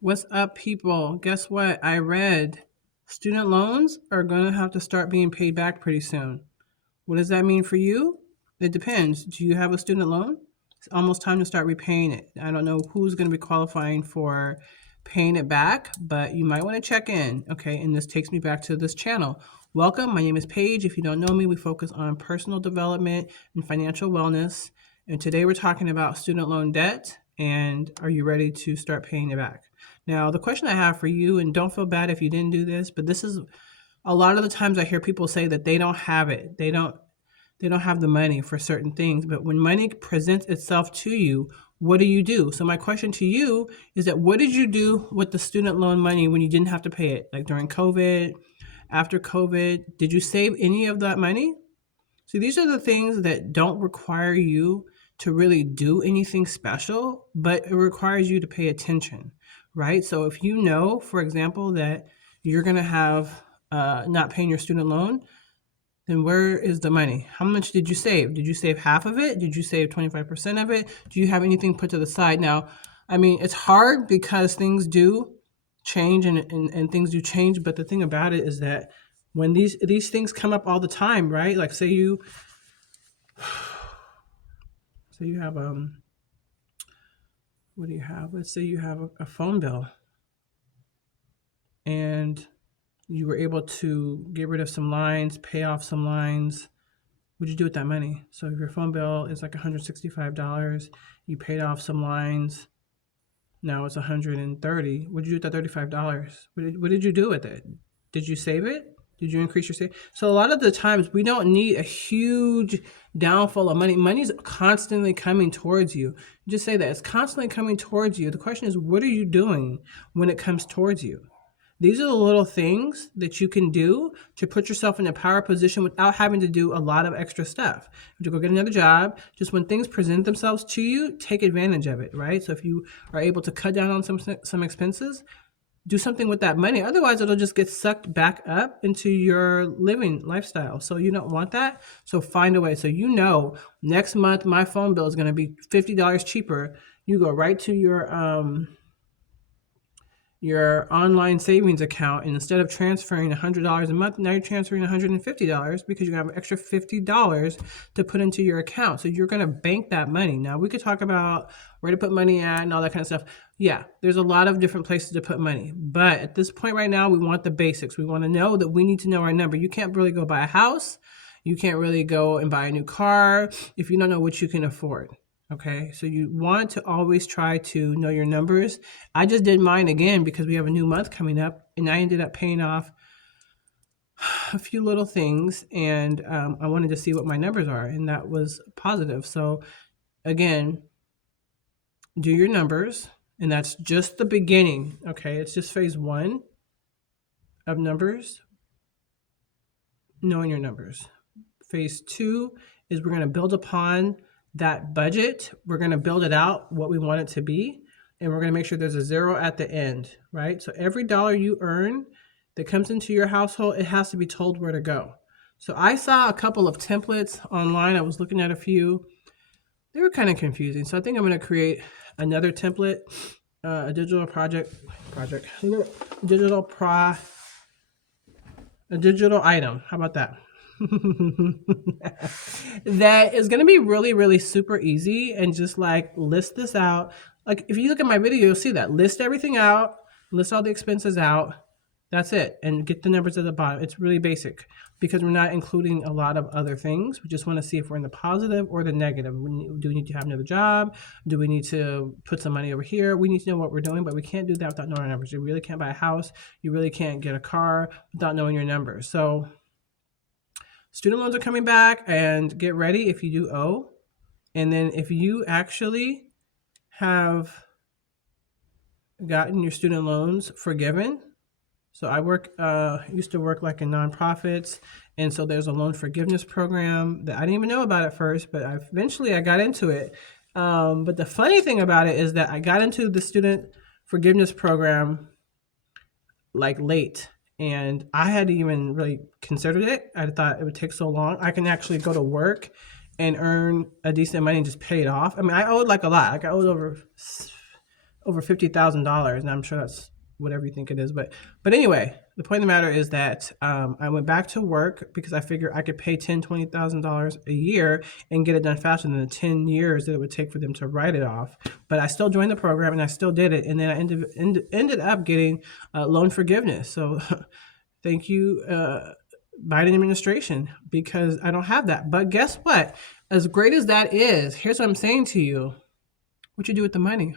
What's up, people? Guess what? I read student loans are going to have to start being paid back pretty soon. What does that mean for you? It depends. Do you have a student loan? It's almost time to start repaying it. I don't know who's going to be qualifying for paying it back, but you might want to check in. Okay, and this takes me back to this channel. Welcome. My name is Paige. If you don't know me, we focus on personal development and financial wellness. And today we're talking about student loan debt. And are you ready to start paying it back? Now, the question I have for you, and don't feel bad if you didn't do this, but this is a lot of the times I hear people say that they don't have it. They don't have the money for certain things. But when money presents itself to you, what do? So my question to you is that what did you do with the student loan money when you didn't have to pay it? Like during COVID, after COVID, did you save any of that money? See, these are the things that don't require you to really do anything special, but it requires you to pay attention, right? So if you know, for example, that you're going to have not paying your student loan, then where is the money? How much did you save? Did you save half of it? Did you save 25% of it? Do you have anything put to the side? Now, I mean, it's hard because things do change and things do change. But the thing about it is that when these things come up all the time, right? Like say you have what do you have? Let's say you have a phone bill and you were able to get rid of some lines, pay off some lines. What'd you do with that money? So if your phone bill is like $165, you paid off some lines. Now it's $130. What'd you do with that $35? What did you do with it? Did you save it? Did you increase your save? So a lot of the times we don't need a huge downfall of money. Money's constantly coming towards you. Just say that it's constantly coming towards you. The question is, what are you doing when it comes towards you? These are the little things that you can do to put yourself in a power position without having to do a lot of extra stuff. To go get another job, just when things present themselves to you, take advantage of it, right? So if you are able to cut down on some expenses, do something with that money. Otherwise, it'll just get sucked back up into your living lifestyle. So you don't want that. So find a way. So next month my phone bill is going to be $50 cheaper. You go right to your online savings account, and instead of transferring $100 a month, now you're transferring $150 because you have an extra $50 to put into your account. So you're going to bank that money. Now we could talk about where to put money at and all that kind of stuff. Yeah, there's a lot of different places to put money, but at this point right now, we want the basics. We want to know that we need to know our number. You can't really go buy a house. You can't really go and buy a new car if you don't know what you can afford. Okay, so you want to always try to know your numbers. I just did mine again because we have a new month coming up, and I ended up paying off a few little things, and I wanted to see what my numbers are, and that was positive. So again, do your numbers, and that's just the beginning. Okay, it's just phase one of numbers, knowing your numbers. Phase two is we're going to build upon that budget. We're going to build it out what we want it to be, and we're going to make sure there's a zero at the end, right? So every dollar you earn that comes into your household, it has to be told where to go. So I saw a couple of templates online. I was looking at a few. They were kind of confusing. So I think I'm going to create another template, a digital a digital item. How about that? That is going to be really, really super easy, and just like list this out. Like if you look at my video, you'll see that. List everything out, list all the expenses out. That's it. And get the numbers at the bottom. It's really basic because we're not including a lot of other things. We just want to see if we're in the positive or the negative. Do we need to have another job? Do we need to put some money over here? We need to know what we're doing, but we can't do that without knowing our numbers. You really can't buy a house. You really can't get a car without knowing your numbers. So student loans are coming back, and get ready if you do owe. And then if you actually have gotten your student loans forgiven, so I used to work like in nonprofits, and so there's a loan forgiveness program that I didn't even know about at first, but eventually I got into it. But the funny thing about it is that I got into the student forgiveness program like late, and I hadn't even really considered it. I thought it would take so long. I can actually go to work and earn a decent money and just pay it off. I mean, I owed like a lot. Like I owed over $50,000, and I'm sure that's whatever you think it is. But anyway, the point of the matter is that I went back to work because I figured I could pay $20,000 a year and get it done faster than the 10 years that it would take for them to write it off. But I still joined the program and I still did it, and then I ended up getting loan forgiveness. So thank you, Biden administration, because I don't have that. But guess what? As great as that is, here's what I'm saying to you: what you do with the money?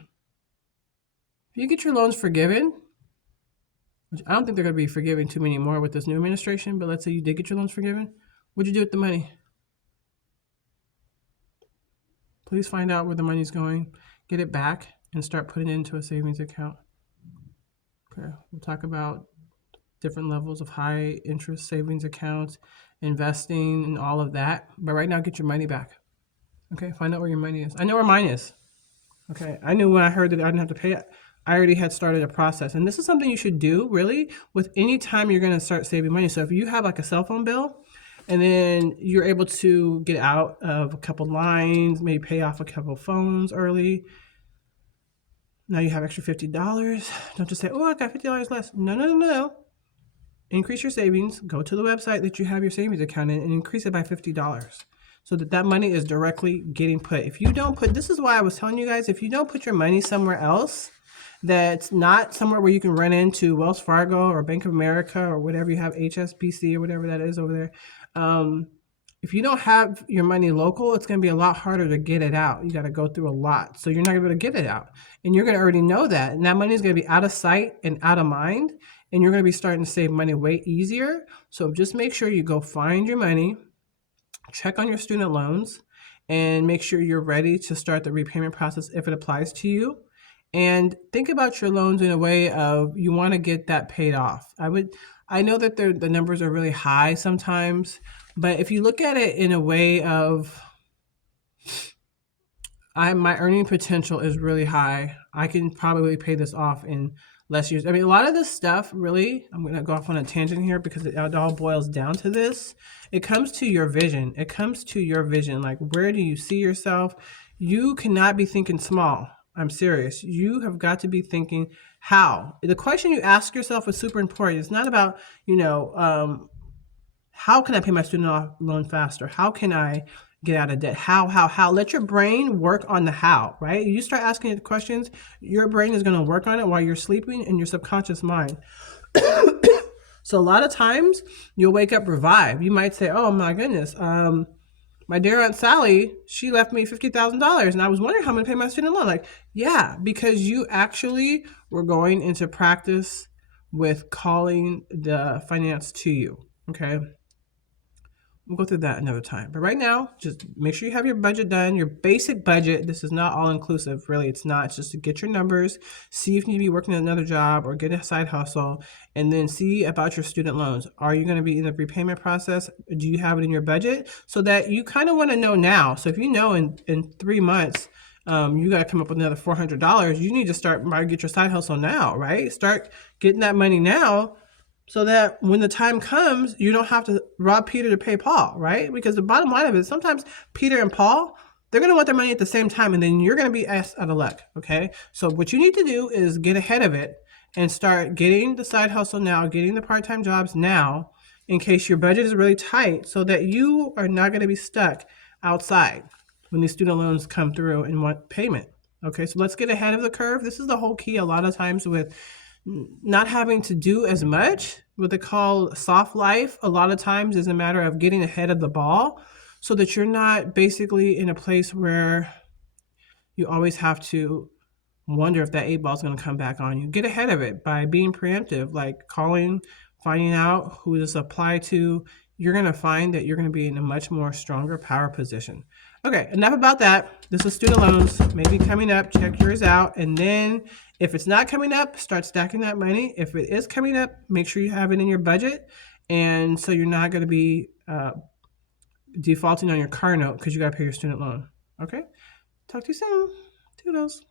If you get your loans forgiven, which I don't think they're going to be forgiving too many more with this new administration, but let's say you did get your loans forgiven, what'd you do with the money? Please find out where the money's going, get it back, and start putting it into a savings account. Okay, we'll talk about different levels of high interest savings accounts, investing, and all of that. But right now, get your money back. Okay, find out where your money is. I know where mine is. Okay, I knew when I heard that I didn't have to pay it, I already had started a process. And this is something you should do really with any time you're going to start saving money. So if you have like a cell phone bill and then you're able to get out of a couple lines, maybe pay off a couple phones early. Now you have extra $50. Don't just say, oh, I got $50 less. No. Increase your savings. Go to the website that you have your savings account in and increase it by $50. So that money is directly getting put. If you don't put, this is why I was telling you guys, if you don't put your money somewhere else that's not somewhere where you can run into Wells Fargo or Bank of America or whatever you have, HSBC or whatever that is over there. If you don't have your money local, it's going to be a lot harder to get it out. You got to go through a lot. So you're not going to be able to get it out. And you're going to already know that. And that money is going to be out of sight and out of mind. And you're going to be starting to save money way easier. So just make sure you go find your money, check on your student loans, and make sure you're ready to start the repayment process if it applies to you. And think about your loans in a way of you want to get that paid off. I know that the numbers are really high sometimes, but if you look at it in a way of my earning potential is really high, I can probably pay this off in less years. I mean, a lot of this stuff really, I'm going to go off on a tangent here because it all boils down to this. It comes to your vision. It comes to your vision. Like, where do you see yourself? You cannot be thinking small. I'm serious. You have got to be thinking how. The question you ask yourself is super important. It's not about, how can I pay my student loan faster? How can I get out of debt? How? Let your brain work on the how, right? You start asking it questions, your brain is going to work on it while you're sleeping in your subconscious mind. So a lot of times you'll wake up revived. You might say, oh my goodness, my dear Aunt Sally, she left me $50,000 and I was wondering how I'm going to pay my student loan. Like, yeah, because you actually were going into practice with calling the finance to you, okay? We'll go through that another time. But right now, just make sure you have your budget done, your basic budget. This is not all inclusive, really. It's not. It's just to get your numbers, see if you need to be working at another job or get a side hustle, and then see about your student loans. Are you going to be in the repayment process? Do you have it in your budget? So that you kind of want to know now. So if you know in 3 months, you got to come up with another $400, you need to start get your side hustle now, right? Start getting that money now, so that when the time comes, you don't have to rob Peter to pay Paul, right? Because the bottom line of it is sometimes Peter and Paul, they're going to want their money at the same time, and then you're going to be asked out of luck, okay? So what you need to do is get ahead of it and start getting the side hustle now, getting the part-time jobs now, in case your budget is really tight, so that you are not going to be stuck outside when these student loans come through and want payment, okay? So let's get ahead of the curve. This is the whole key a lot of times with not having to do as much. What they call soft life a lot of times is a matter of getting ahead of the ball so that you're not basically in a place where you always have to wonder if that 8 ball is going to come back on you. Get ahead of it by being preemptive, like calling, finding out who this apply to. You're going to find that you're going to be in a much more stronger power position. Okay, enough about that. This is student loans, maybe coming up, check yours out. And then if it's not coming up, start stacking that money. If it is coming up, make sure you have it in your budget. And so you're not going to be defaulting on your car note because you got to pay your student loan. Okay, talk to you soon. Toodles.